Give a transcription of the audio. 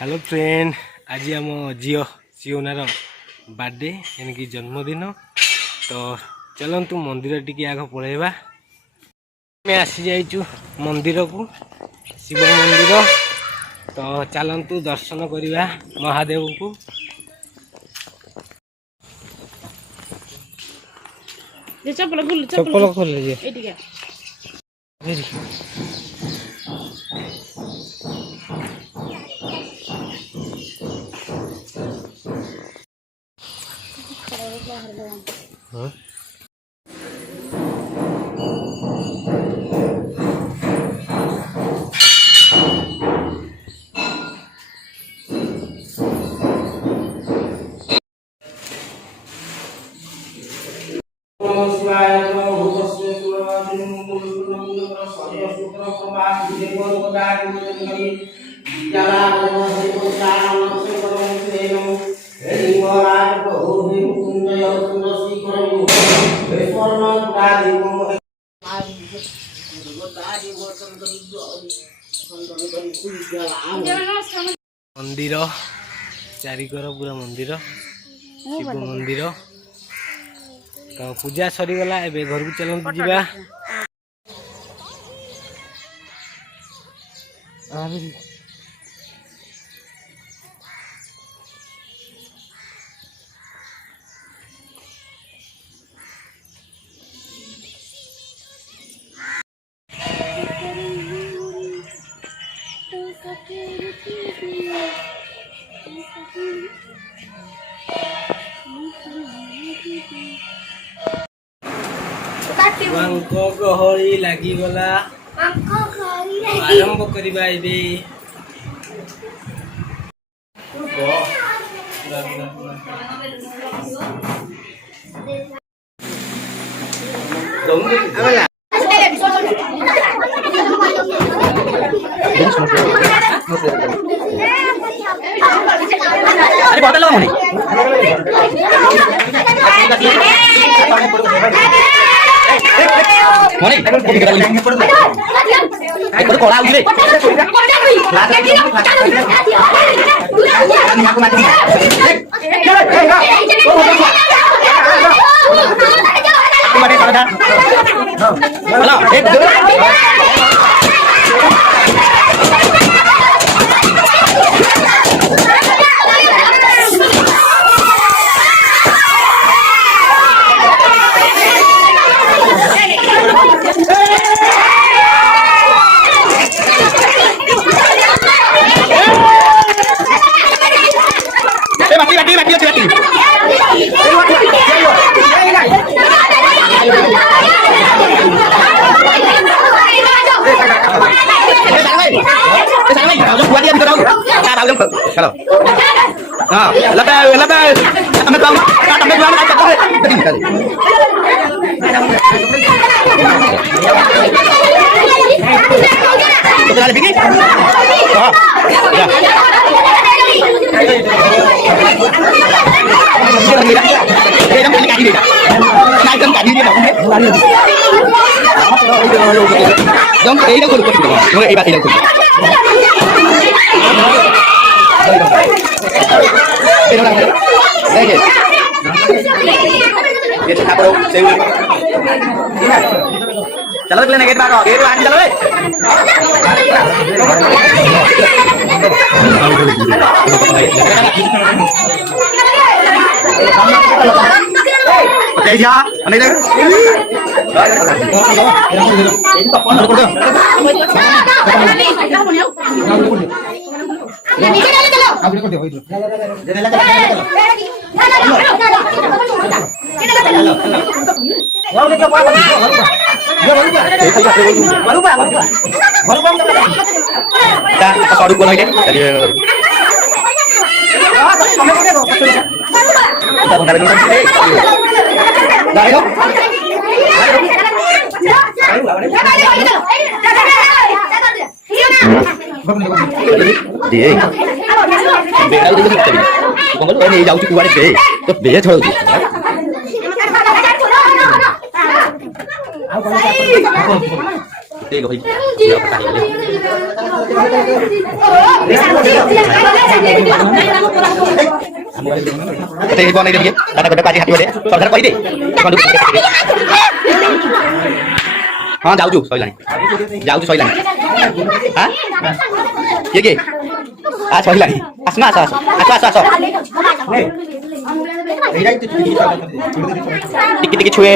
Hello friend, आज आम झील सिओनार बर्थडे यानी कि जन्मदिन। तो चलतु मंदिर टी आग पलैबा। आसी जाइचु मंदिर को, शिव मंदिर। तो चलतु दर्शन करवा महादेव को। चप्पल खोल हाँ? मंदिर चारिकर पूरा मंदिर शिव मंदिर। तो पूजा सरीगला, ए घर को चलते जीवा। गहरी लगिगला, आरंभ करवा। चलो गेट गेट चलो ଏତେ ବନେଇ ଦେ ଟିକେ ଦାଦା ଗୋଟେ ପାଜି ହାତି ଗୋଟେ ସରକାର କହିଦେ ହଁ ଯାଉଛୁ ସଇଲାଣି ହାଁ କିଏ ଆ ସଇଲାଣି ଆସ ନା ଆସ ଟିକେ ଛୁଏ